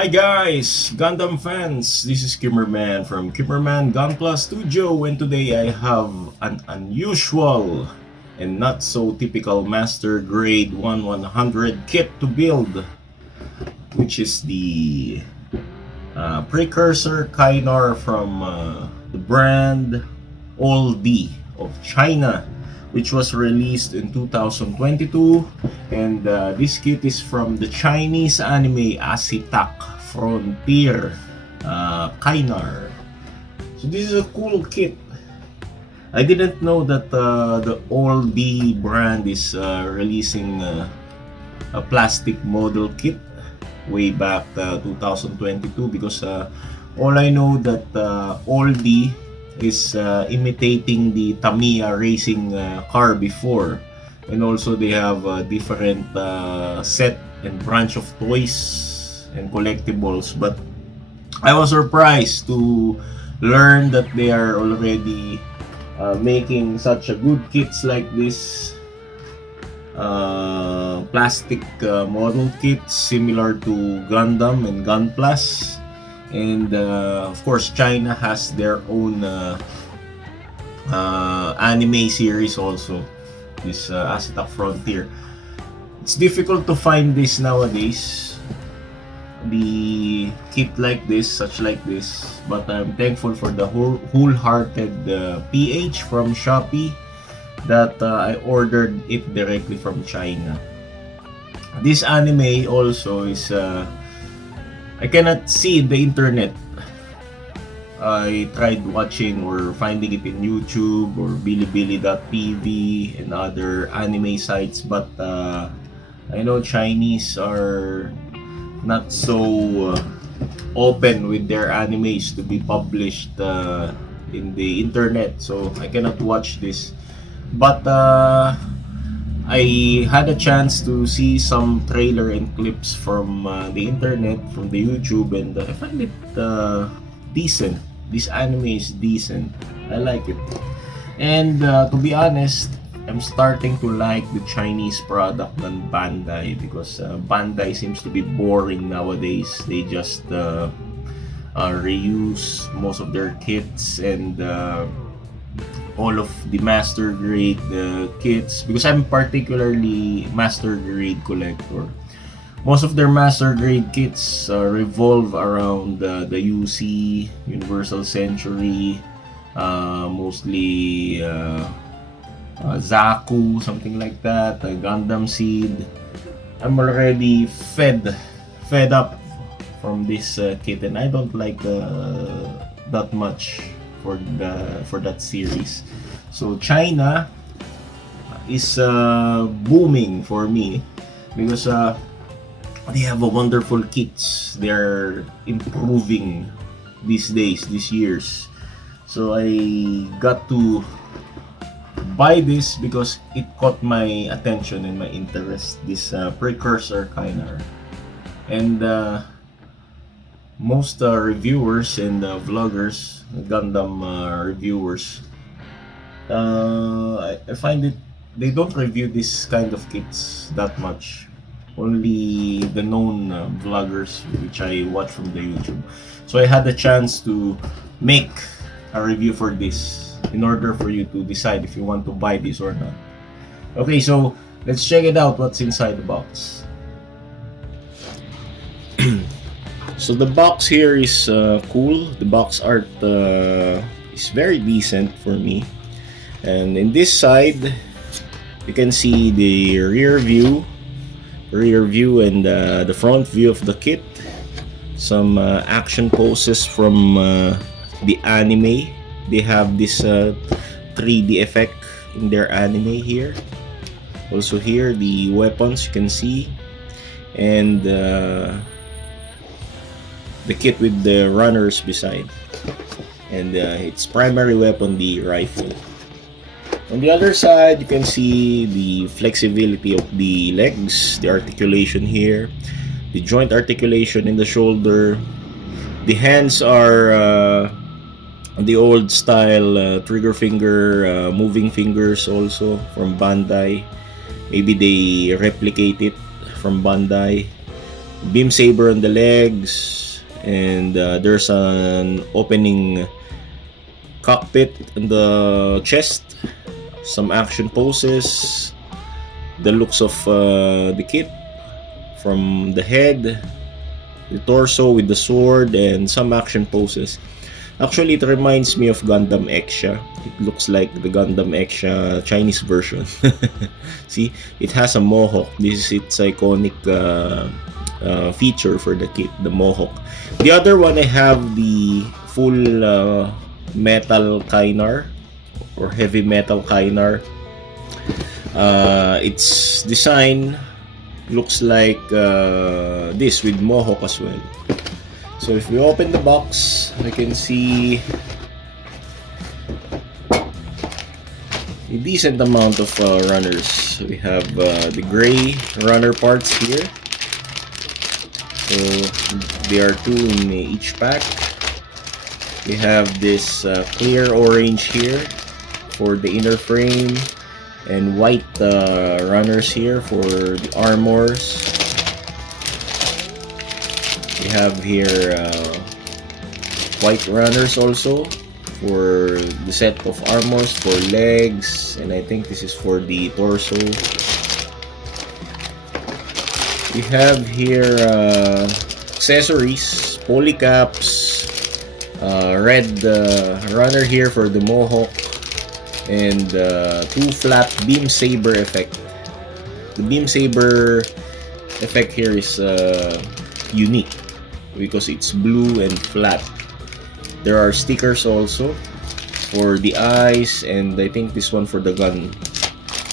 Hi guys, Gundam fans, this is Kimmerman from Kimmerman Gunpla Studio, and today I have an unusual and not so typical Master Grade 1100 kit to build, which is the Precursor Kainar from the brand Auldey of China, which was released in 2022, and this kit is from the Chinese anime Asy-Tac Fronteer Kainar. So this is a cool kit. I didn't know that the Auldey brand is releasing a plastic model kit way back 2022, because all I know that Auldey is imitating the Tamiya racing car before, and also they have a different set and branch of toys and collectibles. But I was surprised to learn that they are already making such a good kits like this, plastic model kits similar to Gundam and Gunplas. And of course, China has their own anime series also, this Asy-Tac Frontier. It's difficult to find this nowadays, the kit like this, such like this, but I'm thankful for the WholeHeart PH from Shopee that I ordered it directly from China. This anime also is I cannot see the internet. I tried watching or finding it in YouTube or Bilibili.tv and other anime sites, but I know Chinese are not so open with their animes to be published in the internet, so I cannot watch this. But I had a chance to see some trailer and clips from the internet, from the YouTube, and I find it decent. This anime is decent. I like it. And to be honest, I'm starting to like the Chinese product than Bandai, because Bandai seems to be boring nowadays. They just reuse most of their kits and all of the master grade kits, because I'm particularly master grade collector. Most of their master grade kits revolve around the UC, Universal Century, mostly Zaku, something like that, Gundam Seed. I'm already fed up from this kit, and I don't like that much for that series. So China is booming for me, because they have a wonderful kits. They're improving these days, these years. So I got to buy this because it caught my attention and my interest, this Precursor Kainar. And most reviewers and vloggers, Gundam reviewers, I find it, they don't review this kind of kits that much. Only the known vloggers, which I watch from the YouTube. So I had the chance to make a review for this in order for you to decide if you want to buy this or not. Okay, so let's check it out, what's inside the box. So the box here is cool. The box art is very decent for me. And in this side, you can see the rear view and the front view of the kit. Some action poses from the anime. They have this 3D effect in their anime here. Also here, the weapons you can see, and the kit with the runners beside, and its primary weapon, the rifle. On the other side, you can see the flexibility of the legs, the articulation here, the joint articulation in the shoulder. The hands are the old style trigger finger, moving fingers also from Bandai. Maybe they replicate it from Bandai. beam saber on the legs, and there's an opening cockpit in the chest, some action poses, the looks of the kit from the head, the torso with the sword, and some action poses. Actually, it reminds me of Gundam Exia. It looks like the Gundam Exia Chinese version. See, it has a mohawk. This is its iconic feature for the kit, the mohawk. The other one, I have the full metal Kainar or heavy metal Kainar. Its design looks like this with mohawk as well. So if we open the box, we can see a decent amount of runners. We have the gray runner parts here. So there are 2 in each pack. We have this clear orange here for the inner frame, and white runners here for the armors. We have here white runners also for the set of armors for legs, and I think this is for the torso. We have here accessories, polycaps, red runner here for the mohawk, and 2 flat beam saber effect. The beam saber effect here is unique because it's blue and flat. There are stickers also for the eyes, and I think this one for the gun,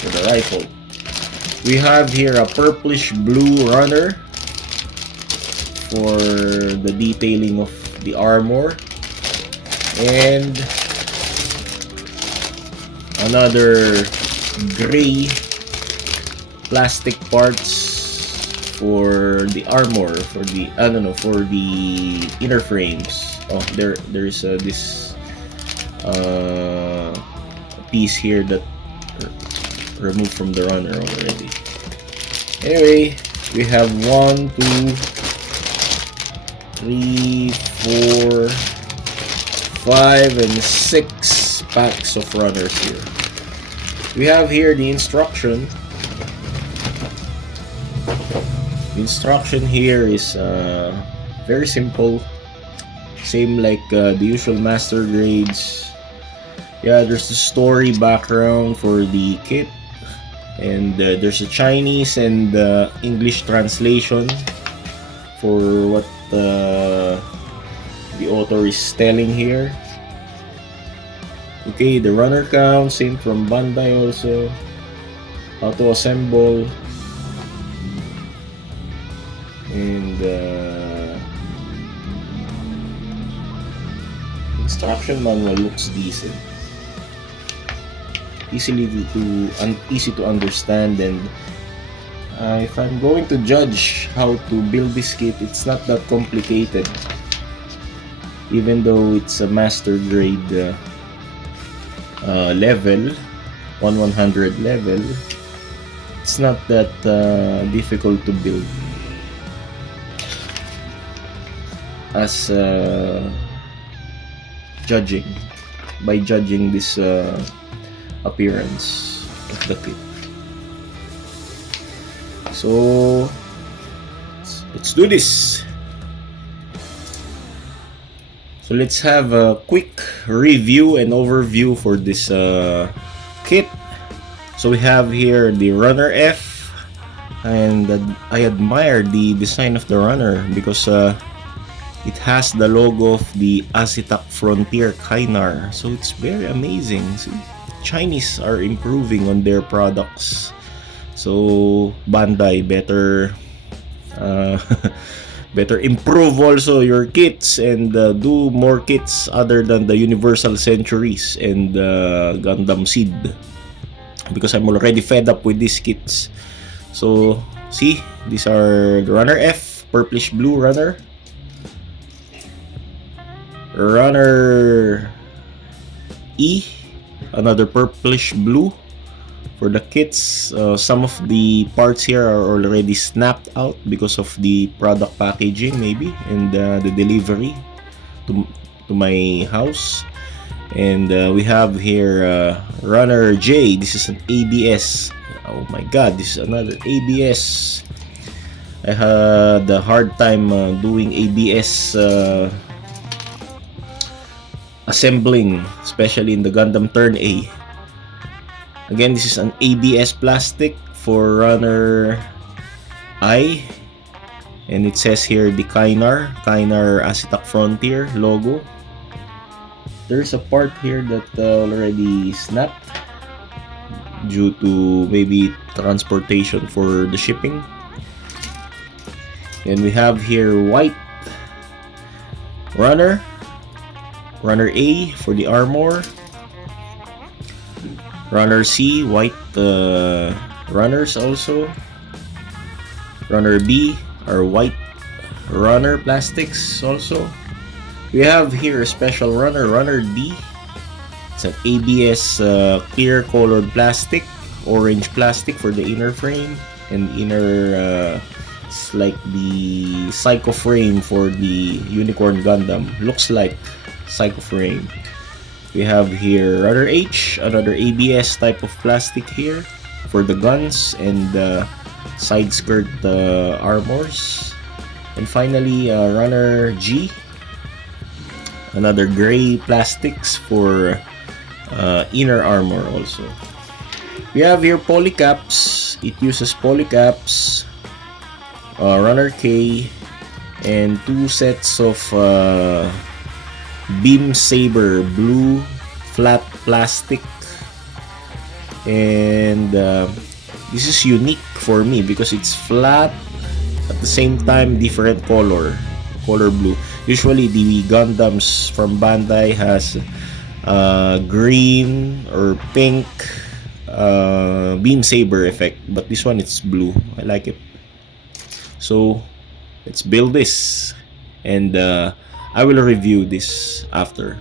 for the rifle. We have here a purplish blue runner for the detailing of the armor, and another gray plastic parts for the armor, for the for the inner frames. Oh, there is this piece here that removed from the runner already. Anyway, we have 1, 2, 3, 4, 5, and 6 packs of runners here. We have here the instruction. The instruction here is very simple, same like the usual master grades. Yeah, there's the story background for the kit, and there's a Chinese and English translation for what the author is telling here. Okay, the runner count, same from Bandai also. How to assemble, and instruction manual looks decent, easy to understand, and if I'm going to judge how to build this kit, it's not that complicated. Even though it's a master grade level, 1/100 level, it's not that difficult to build as judging this appearance of the kit. So let's do this. So let's have a quick review and overview for this kit. So we have here the runner F, and I admire the design of the runner because it has the logo of the Asy-Tac Fronteer Kainar. So it's very amazing. See, Chinese are improving on their products. So Bandai better better improve also your kits, and do more kits other than the Universal Centuries and Gundam Seed, because I'm already fed up with these kits. So see, these are the runner F, purplish blue runner, runner E, another purplish blue, For the kits, some of the parts here are already snapped out because of the product packaging maybe, and the delivery to my house. And we have here Runner J. This is an ABS. Oh my god, this is another ABS. I had a hard time doing ABS assembling, especially in the Gundam Turn A. Again, this is an ABS plastic for Runner I, and it says here the Kainar Asy-Tac Fronteer logo. There's a part here that already snapped due to maybe transportation for the shipping. And we have here white Runner A for the armor. Runner C, white runners also. Runner B are white runner plastics also. We have here a special runner, Runner D. It's an ABS clear colored plastic, orange plastic for the inner frame, and inner it's like the Psycho frame for the Unicorn Gundam. Looks like Psycho frame. We have here Runner H, another ABS type of plastic here for the guns and side skirt armors. And finally, Runner G, another gray plastics for inner armor also. We have here polycaps. It uses polycaps, Runner K, and two sets of Beam Saber blue flat plastic. And this is unique for me because it's flat at the same time different color blue. Usually the Gundams from Bandai has green or pink Beam Saber effect, but this one it's blue. I like it. So let's build this, and I will review this after.